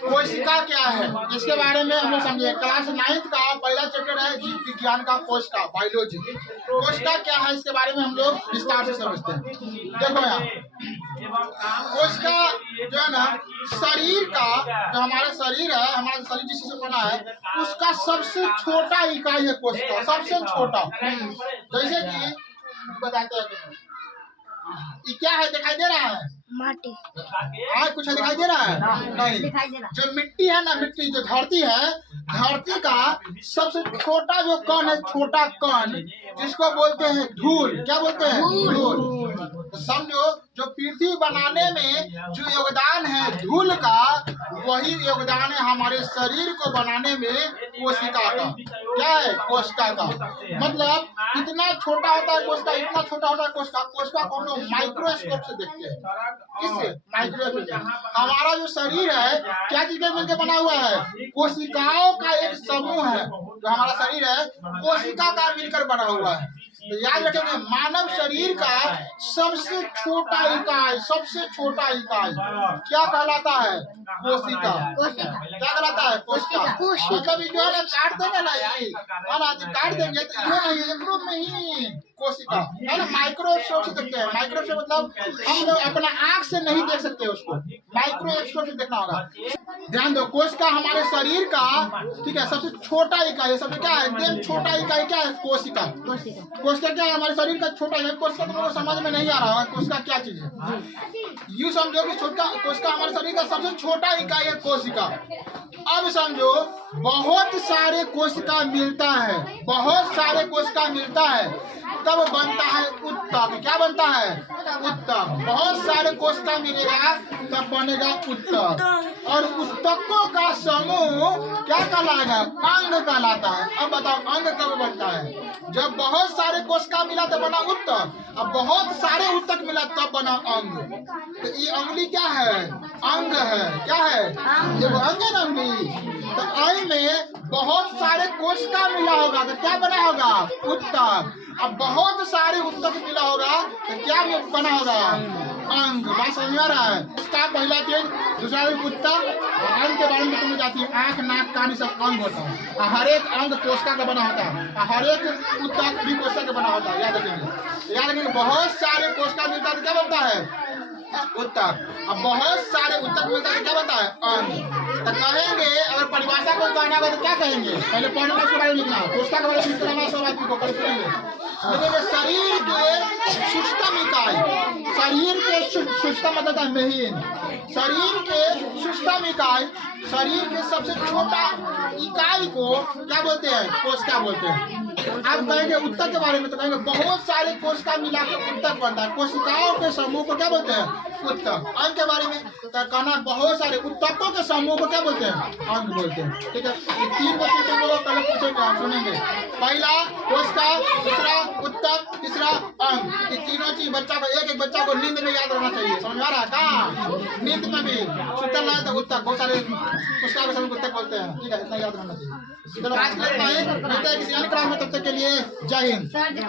कोशिका क्या है इसके बारे में हम लोग समझे। क्लास 9th का पहला चैप्टर है जीव विज्ञान का कोशिका, बायोलॉजी। कोशिका क्या है इसके बारे में हम लोग विस्तार से समझते हैं। देखो यहाँ कोशिका जो है ना, शरीर का जो हमारा शरीर है, हमारा शरीर जिससे बना है उसका सबसे छोटा इकाई है कोशिका, सबसे छोटा। जैसे कि बताते हैं ये क्या है, दिखाई दे रहा है माटी। कुछ दिखाई दे रहा है नहीं दिखाई दे रहा। जो मिट्टी है ना, मिट्टी जो धरती है, धरती का सबसे छोटा जो कण है, छोटा कण जिसको बोलते हैं धूल। क्या बोलते हैं? धूल। तो समझो जो पृथ्वी बनाने में जो योगदान है धूल का, वही योगदान है हमारे शरीर को बनाने में कोशिका का। क्या है? कोशिका का मतलब इतना छोटा होता है कोशिका, इतना छोटा होता है कोशिका। कोशिका को हम लोग माइक्रोस्कोप से देखते हैं। किससे? माइक्रोस्कोप से। हमारा जो शरीर है क्या चीज का मिलकर बना हुआ है? कोशिकाओं का एक समूह है। जो हमारा शरीर है कोशिका का मिलकर बना हुआ है। तो याद रखेंगे मानव शरीर का सबसे छोटा इकाई, सबसे छोटा इकाई क्या कहलाता है? कोशिका। क्या कहलाता है? कोशिका। मतलब जो है ना काट देंगे ना, ये काट देंगे तो ये नहीं, एक में ही कोशिका है ना। माइक्रोस्कोप से देखते हैं। माइक्रोस्कोप मतलब हम लोग अपना आंख से नहीं देख सकते उसको, माइक्रोस्कोप से देखना होगा। ध्यान दो, कोशिका हमारे शरीर का, ठीक है, सबसे छोटा इकाई है। सबसे क्या है? एकदम छोटा इकाई क्या है? कोशिका। कोशिका क्या है? हमारे शरीर का छोटा इकाई। कोशिका तुम लोगों को समझ में नहीं आ रहा है कोशिका क्या चीज है। यूं समझो कि छोटा कोशिका हमारे शरीर का सबसे छोटा इकाई है कोशिका। अब समझो बहुत सारे कोशिका मिलता है, बहुत सारे कोशिका मिलता है, तब बनता है उत्तक। क्या बनता है? उत्तक। बहुत सारे कोशिका मिलेगा तब बनेगा उत्तक। और उत्तकों का समूह क्या कहलाएगा? अंग कहलाता है। अब बताओ अंग कब बनता है? जब बहुत सारे कोशिका मिला तो बना उत्तक, अब बहुत सारे उत्तक मिला तब बना अंग। तो ये अंगुली क्या है? अंग है। क्या है? ये वो अंग है ना अंगुली। तो अंग में बहुत सारे कोशिका मिला होगा तो क्या बना होगा? उत्तक। अब बहुत सारे उत्तक मिला होगा तो क्या बना होगा? अंग। बात समझ में आ रहा है? इसका पहला चीज, दूसरा उत्तक। अंग के बारे में तुम जाती है, आंख नाक कान सब अंग होता है। हर एक अंग कोशिका का बना होता है, हर एक उत्तक भी कोशिका का बना होता है। याद रखेंगे, याद रखेंगे। बहुत सारे कोशिका मिलता है तो क्या बनता है? उत्तक। अब बहुत सारे उत्तक मिलता है क्या बनता है? अंग। तो कहेंगे अगर परिभाषा को कहना होगा तो क्या कहेंगे? पहले पढ़ना उसके बारे में लिखना, कोशिका के बारे में लिखना, सब आदमी को कल सुनेंगे। शरीर के सूक्ष्म इकाई, शरीर के सूक्ष्म मतलब है महीन, शरीर के सूक्ष्म इकाई, शरीर के सबसे छोटा इकाई को क्या बोलते हैं? कोशिका बोलते हैं। आप कहेंगे उत्तक के बारे में तो कहेंगे बहुत सारे कोशिका मिलाकर उत्तक बनता है। कोशिकाओं के समूह को क्या बोलते हैं? उत्तक। अंग के बारे में तो कहना बहुत सारे उत्तकों के समूह को क्या बोलते हैं? अंग बोलते हैं। ठीक है, ये तीन बच्चे तुम लोग पहले पूछेंगे, आप सुनेंगे। पहला कोशिका, दूसरा उत्तक, तीसरा अंग। ये तीनों चीज बच्चा को, एक एक बच्चा को नींद में याद रहना चाहिए। समझ आ रहा है? कहाँ नींद में भी सुतल रहे तो उत्तक, बहुत सारे कोशिका के समूह उत्तक बोलते हैं। ठीक है, इतना याद रहना चाहिए। चलो आज के लिए इतना ही, मिलते हैं किसी अन्य क्लास में, तब तक के लिए जय हिंद।